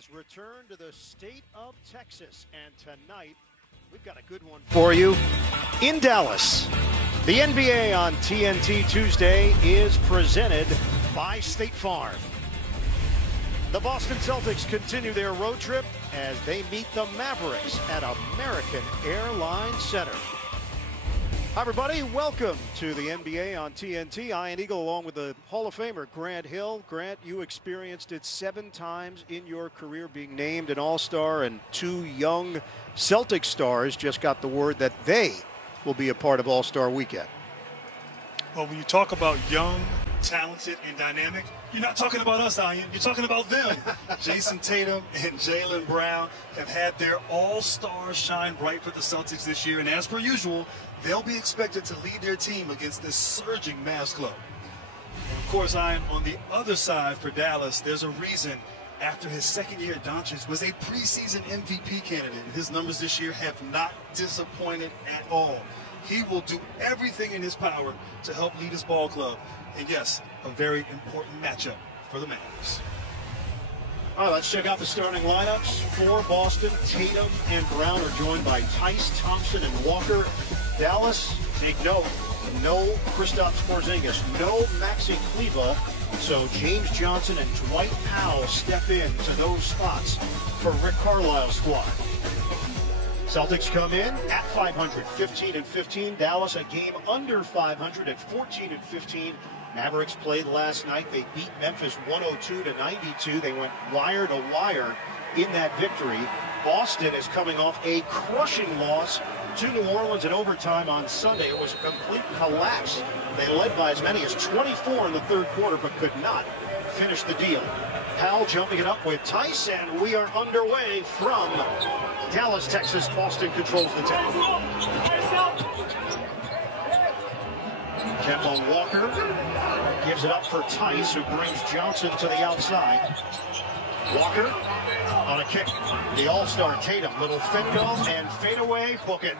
has returned to the state of Texas, and tonight we've got a good one for you in Dallas. The NBA on TNT Tuesday is presented by State Farm. The Boston Celtics continue their road trip as they meet the Mavericks at American Airlines Center. Hi, everybody. Welcome to the NBA on TNT. Ian Eagle along with the Hall of Famer Grant Hill. Grant, you experienced it 7 times in your career, being named an All-Star, and 2 young Celtic stars just got the word that they will be a part of All-Star Weekend. Well, when you talk about young, talented, and dynamic, you're not talking about us, Ian. You're talking about them. Jayson Tatum and Jaylen Brown have had their all-stars shine bright for the Celtics this year, and as per usual, they'll be expected to lead their team against this surging Mavs club. And of course, Ian, on the other side for Dallas, there's a reason after his second year, Doncic was a preseason MVP candidate, and his numbers this year have not disappointed at all. He will do everything in his power to help lead his ball club. And yes, a very important matchup for the Mavericks. All right, let's check out the starting lineups for Boston. Tatum and Brown are joined by Tice, Thompson, and Walker. Dallas, take note, no Kristaps Porzingis, no Maxi Kleber. So James Johnson and Dwight Powell step in to those spots for Rick Carlisle's squad. Celtics come in at 500, 15-15. Dallas a game under 500 at 14-15. Mavericks played last night. They beat Memphis 102-92. They went wire to wire in that victory. Boston is coming off a crushing loss to New Orleans in overtime on Sunday. It was a complete collapse. They led by as many as 24 in the third quarter, but could not finish the deal. Powell jumping it up with Tice, and we are underway from Dallas, Texas. Boston controls the tempo. Kemba Walker gives it up for Tice, who brings Johnson to the outside. Walker on a kick. The All-Star Tatum, little fendo and fadeaway, book it.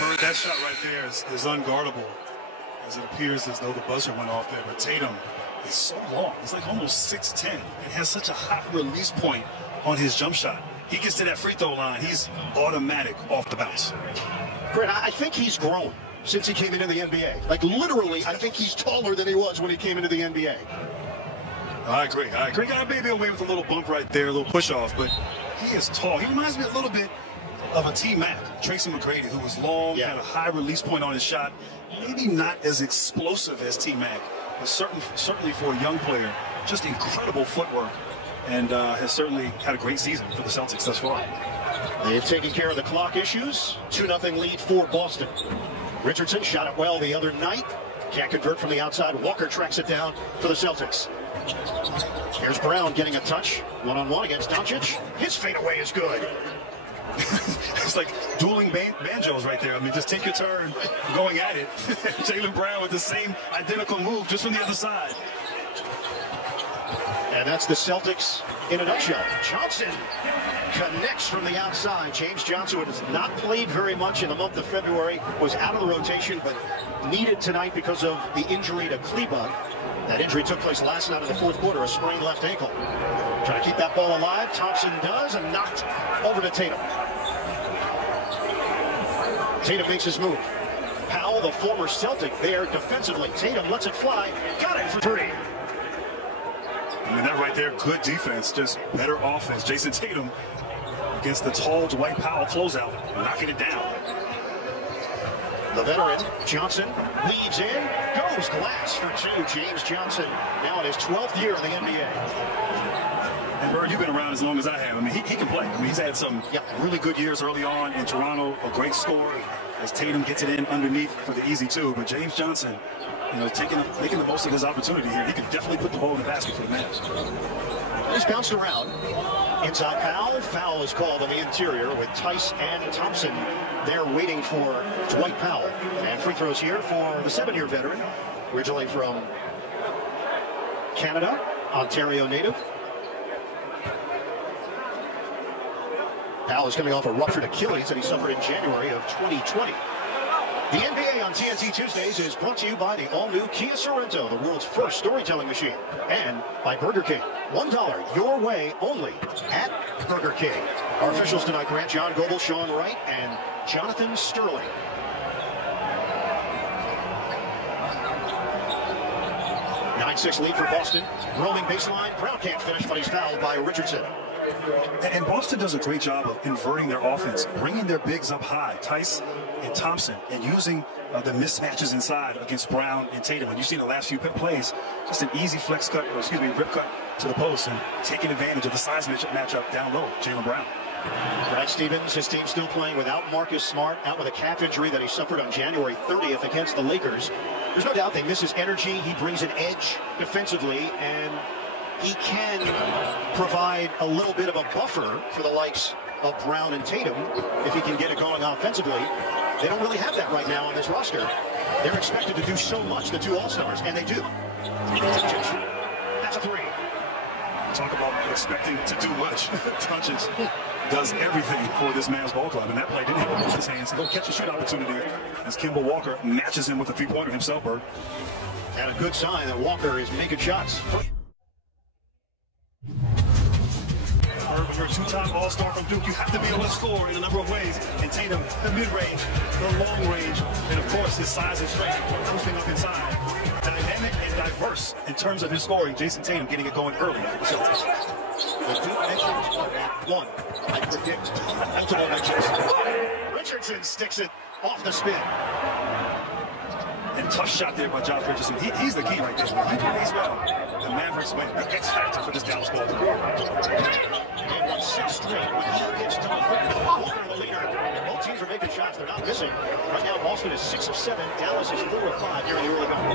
Bird, that shot right there is unguardable, as it appears as though the buzzer went off there. But Tatum is so long. He's like almost 6'10", and has such a hot release point on his jump shot. He gets to that free throw line, he's automatic off the bounce. Grant, I think he's grown since he came into the NBA. Like, literally, I think he's taller than he was when he came into the NBA. I agree. Got maybe away with a little bump right there, a little push-off, but he is tall. He reminds me a little bit of a T-Mac, Tracy McGrady, who was long, had a high release point on his shot. Maybe not as explosive as T-Mac, but certainly for a young player, just incredible footwork, and has certainly had a great season for the Celtics thus far. They've taken care of the clock issues. 2-0 lead for Boston. Richardson shot it well the other night. Can't convert from the outside. Walker tracks it down for the Celtics. Here's Brown getting a touch. One-on-one against Doncic. His fadeaway is good. It's like dueling banjos right there. I mean, just take your turn going at it. Jaylen Brown with the same identical move, just from the other side. And that's the Celtics in a nutshell. Johnson connects from the outside. James Johnson, who has not played very much in the month of February, was out of the rotation, but needed tonight because of the injury to Kleber. That injury took place last night in the fourth quarter, a sprained left ankle. Trying to keep that ball alive. Thompson does, and knocked over to Tatum. Tatum makes his move. Powell, the former Celtic, there defensively. Tatum lets it fly. Got it for 3. I mean, that right there, good defense, just better offense. Jayson Tatum against the tall Dwight Powell closeout, knocking it down. The veteran, Johnson, weaves in, goes glass for 2. James Johnson, now in his 12th year in the NBA. And Bird, you've been around as long as I have. I mean, he can play. I mean, he's had some really good years early on in Toronto, a great scorer as Tatum gets it in underneath for the easy 2. But James Johnson, you know, making the most of his opportunity here. He could definitely put the ball in the basket for the Mavs. He's bounced around. Inside Powell. Foul is called on the interior with Tice and Thompson there waiting for Dwight Powell. And free throws here for the 7-year veteran, originally from Canada, Ontario native. Powell is coming off a ruptured Achilles that he suffered in January of 2020. The NBA on TNT Tuesdays is brought to you by the all-new Kia Sorento, the world's first storytelling machine, and by Burger King. $1 your way only at Burger King. Our officials tonight, Grant, John Goble, Sean Wright, and Jonathan Sterling. 9-6 lead for Boston. Roaming baseline. Brown can't finish, but he's fouled by Richardson. And Boston does a great job of inverting their offense, bringing their bigs up high, Tice and Thompson, and using the mismatches inside against Brown and Tatum. And you've seen the last few plays, just an easy rip cut to the post and taking advantage of the size matchup down low, Jaylen Brown. Brad Stevens, his team still playing without Marcus Smart, out with a calf injury that he suffered on January 30th against the Lakers. There's no doubt they miss his energy. He brings an edge defensively, and he can provide a little bit of a buffer for the likes of Brown and Tatum if he can get it going offensively. They don't really have that right now on this roster. They're expected to do so much, the two All-Stars, and they do. That's a three. Talk about expecting to do much. Doncic does everything for this man's ball club, and that play didn't have his hands. He'll catch a shoot opportunity as Kemba Walker matches him with a three-pointer himself, Bird. And a good sign that Walker is making shots. When you're a two-time All-Star from Duke, you have to be able to score in a number of ways. And Tatum, the mid-range, the long range, and of course his size and strength, posting up inside. Dynamic and diverse in terms of his scoring. Jayson Tatum getting it going early for the Celtics. The Duke mentions one, I predict, multiple mentions. Richardson sticks it off the spin. And tough shot there by Josh Richardson. He's the key right there. When he plays well, the Mavericks win. The X factor for this Dallas ball team. They won 6 straight when he gets to the Walker the leader. Both teams are making shots. They're not missing. Right now, Boston is 6 of 7. Dallas is 4 of 5 here in the early going.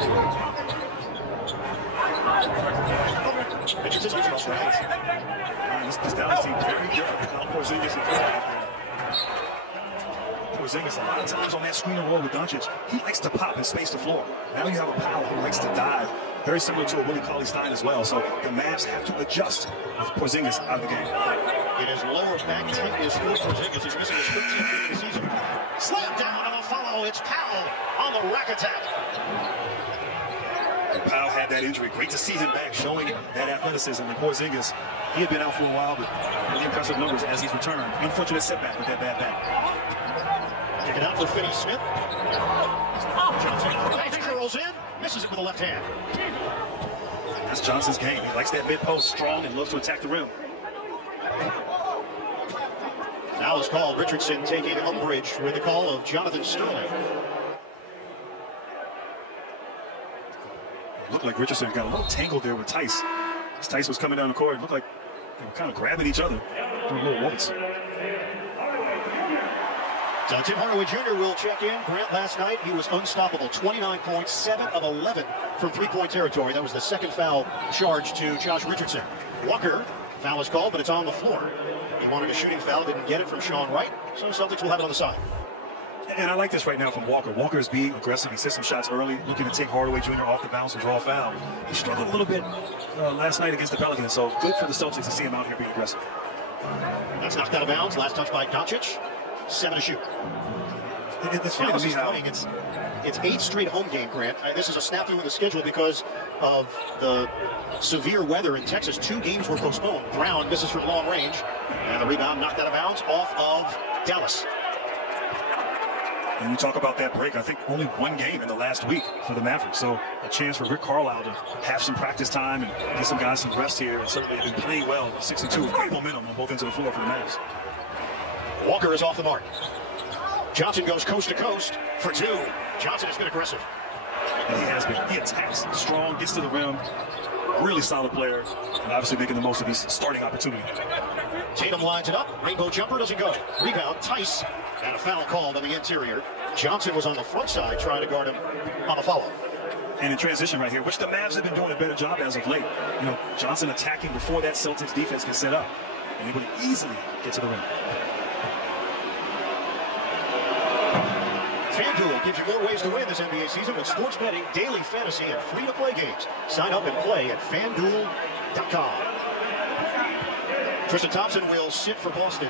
Richardson using strength. This Dallas team is very different. Porzingis and Porzingis, a lot of times on that screen and roll with Doncic, he likes to pop and space the floor. Now you have a Powell who likes to dive, very similar to a Willie Cauley-Stein as well. So the Mavs have to adjust with Porzingis out of the game. It is lower back tightness for Porzingis. He's missing his 13th game of the season. Slam down on a follow. It's Powell on the rack attack. And Powell had that injury. Great to see him back, showing that athleticism. And Porzingis, he had been out for a while, but really impressive numbers as he's returned. Unfortunate setback with that bad back. Kick it out for Finney-Smith. Johnson curls in, misses it with the left hand. That's Johnson's game. He likes that mid-post, strong, and loves to attack the rim. Foul is called. Richardson taking umbrage with the call of Jonathan Sterling. It looked like Richardson got a little tangled there with Tice. As Tice was coming down the court, it looked like they were kind of grabbing each other, doing a little waltz. Tim Hardaway Jr. will check in. Grant, last night, he was unstoppable. 29 points, 7 of 11 from three-point territory. That was the second foul charged to Josh Richardson. Walker, foul is called, but it's on the floor. He wanted a shooting foul, didn't get it from Sean Wright, so Celtics will have it on the side. And I like this right now from Walker. Walker is being aggressive. He set some shots early, looking to take Hardaway Jr. off the bounce and draw a foul. He struggled a little bit last night against the Pelicans, so good for the Celtics to see him out here being aggressive. That's knocked out of bounds. Last touch by Doncic. 7 to shoot. It's funny to me how it's 8 straight home game, Grant. This is a snafu in the schedule because of the severe weather in Texas. 2 games were postponed. Brown misses from long range, and the rebound knocked out of bounds off of Dallas. And you talk about that break, I think only 1 game in the last week for the Mavericks. So a chance for Rick Carlisle to have some practice time and get some guys some rest here. And certainly they've been playing well, 6-2 with great momentum on both ends of the floor for the Mavs. Walker is off the mark. Johnson goes coast to coast for 2. Johnson has been aggressive. And he has been. He attacks strong, gets to the rim. Really solid player, and obviously making the most of his starting opportunity. Tatum lines it up. Rainbow jumper doesn't go. Rebound, Tice, and a foul called on the interior. Johnson was on the front side trying to guard him on the follow. And in transition right here, which the Mavs have been doing a better job as of late. You know, Johnson attacking before that Celtics defense can set up, and able to easily get to the rim. FanDuel gives you more ways to win this NBA season with sports betting, daily fantasy, and free-to-play games. Sign up and play at FanDuel.com. Tristan Thompson will sit for Boston,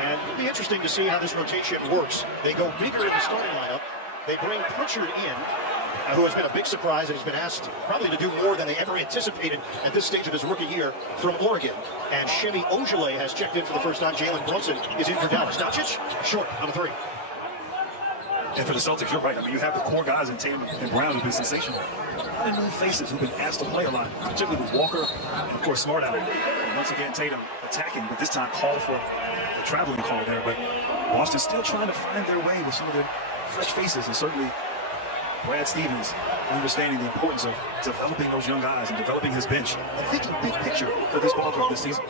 and it'll be interesting to see how this rotation works. They go bigger in the starting lineup, They bring Pritchard in, who has been a big surprise and has been asked probably to do more than they ever anticipated at this stage of his rookie year from Oregon. And Shemi Ojale has checked in for the first time. Jalen Brunson is in for Dallas. Doncic, short on the three. And for the Celtics, you're right. I mean, you have the core guys in Tatum and Brown who've been sensational. A lot of new faces who've been asked to play a lot, particularly with Walker and, of course, Smart out. And once again, Tatum attacking, but this time called for the traveling call there. But Boston's still trying to find their way with some of their fresh faces, and certainly Brad Stevens understanding the importance of developing those young guys and developing his bench and thinking big picture for this ball club this season.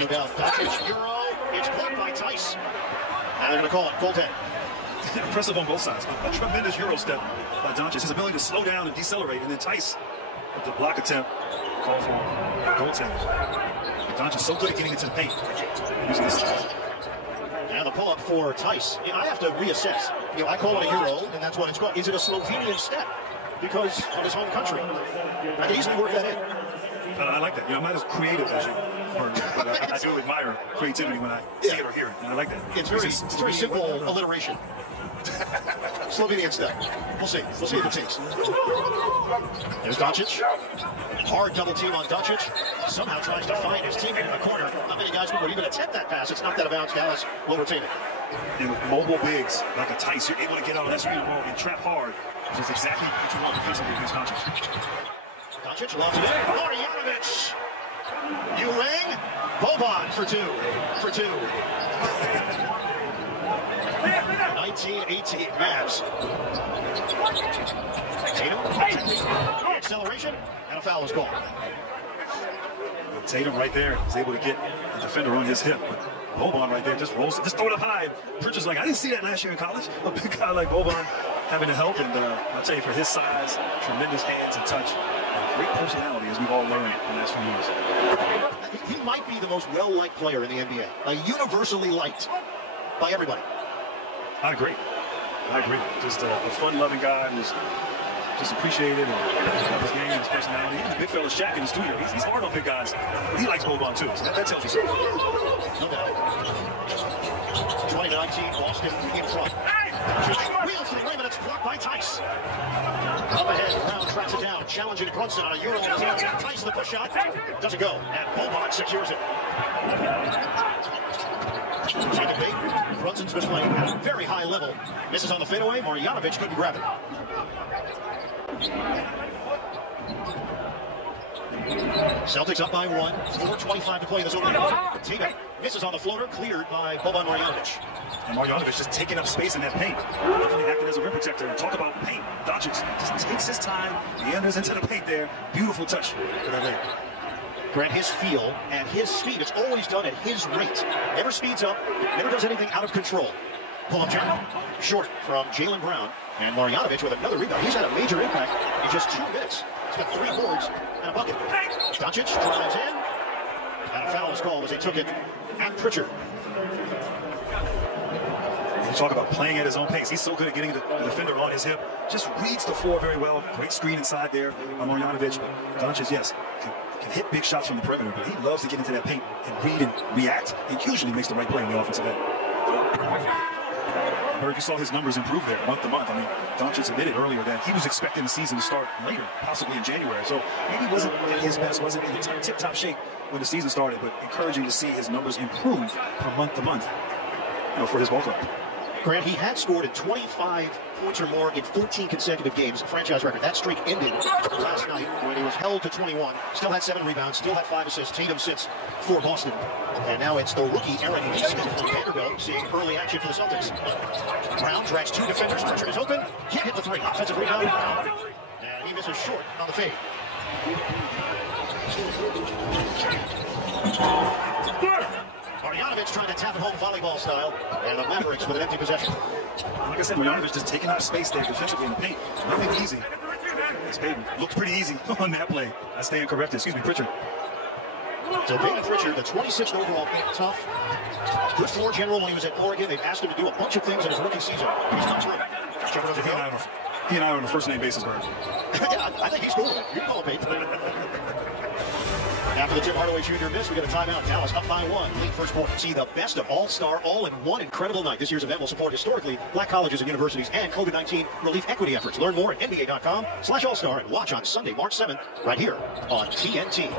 No doubt. Doncic, Euro. It's blocked by Tice. Now they're going to call it goaltend. Impressive on both sides. A tremendous Euro step by Doncic. His ability to slow down and decelerate, and then Tice with the block attempt called for goaltend. Doncic so good at getting into the paint. Using this. And the pull-up for Tice. I have to reassess. I call it a Euro, and that's what it's called. Is it a Slovenian step because of his home country? I can easily work that in. I like that. I'm not as creative as you, but I do admire creativity when I see it or hear it, and I like that. It's very simple alliteration. Slovenian step. We'll see. We'll see if it takes. There's Doncic. Hard double team on Doncic. Somehow tries to find his teammate in the corner. Not many guys would even attempt that pass. It's knocked out of bounds. Dallas will retain it. And with mobile bigs like a Tice, you're able to get out of that screen ball and trap hard, which is exactly what you want defensively against Doncic. Doncic loves it in. Marjanovic. Ewing. Boban for two. 19-18 Mavs. Tatum. Acceleration. And a foul is called. Tatum right there is able to get the defender on his hip. Boban right there just rolls, just throw it up high. Pritchard's like, I didn't see that last year in college. A big guy like Boban having to help. And I'll tell you, for his size, tremendous hands and touch. Great personality, as we've all learned in the last few years. He might be the most well-liked player in the NBA. Universally liked by everybody. I agree. Just a fun-loving guy who's just appreciated and his game and his personality. He's a big fella Shaq in the studio. He's hard on big guys. But he likes Boban too. So that tells you something. No doubt. 20-19, Boston in front. Wheels to the rim, and it's blocked by Tice. Up ahead, Brown tracks it down, challenging Brunson on a Euro. Tice the push shot. Doesn't go, and Boban secures it. Taking bait. Brunson's been playing at a very high level. Misses on the fadeaway. Marjanovic couldn't grab it. Celtics up by 1. 4:25 to play in this opening. Tatum misses on the floater, cleared by Boban Marjanovic. And Marjanovic just taking up space in that paint. Definitely acting as a rim protector. And talk about paint. Doncic just takes his time. He enters into the paint there. Beautiful touch for that man. Grant, his feel and his speed, it's always done at his rate. Never speeds up, never does anything out of control. Pull-up jump, short from Jaylen Brown. And Marjanovic with another rebound. He's had a major impact in just 2 minutes. He's got 3 boards and a bucket. Doncic drives in, and a foul is called as he took it at Pritchard. You talk about playing at his own pace. He's so good at getting the defender on his hip. Just reads the floor very well. Great screen inside there on Marjanovic. Doncic, yes, can hit big shots from the perimeter, but he loves to get into that paint and read and react, and usually makes the right play in the offensive end. Berg, you saw his numbers improve there month to month. I mean, Doncic admitted earlier that he was expecting the season to start later, possibly in January. So maybe he wasn't at his best, wasn't in tip-top shape when the season started, but encouraging to see his numbers improve from month to month, for his ball club. Grant, he had scored at 25 points or more in 14 consecutive games, franchise record. That streak ended last night when he was held to 21. Still had 7 rebounds, still had 5 assists. Tatum sits for Boston. And now it's the rookie, Aaron Neesmith from Vanderbilt, seeing early action for the Celtics. Brown drags 2 defenders. Pritchard is open. Can't hit the 3. Offensive rebound. And he misses short on the fade. Marjanovic trying to tap it home volleyball style, and the Mavericks with an empty possession. Like I said, Marjanovic just taking up space there defensively in the paint. Nothing easy. This Payton looks pretty easy on that play. I stand corrected. Excuse me, Pritchard. So David Pritchard, the 26th overall pick, tough. Good floor general when he was at Oregon. They've asked him to do a bunch of things in his rookie season. He's come through. He and I are on a first-name basis, Bird. Yeah, I think he's cool. You can call him Payton. After the Tim Hardaway Jr. miss, we got a timeout. Dallas up by 1. Late first quarter. See the best of All-Star all in one incredible night. This year's event will support historically black colleges and universities and COVID-19 relief equity efforts. Learn more at NBA.com/All-Star and watch on Sunday, March 7th, right here on TNT.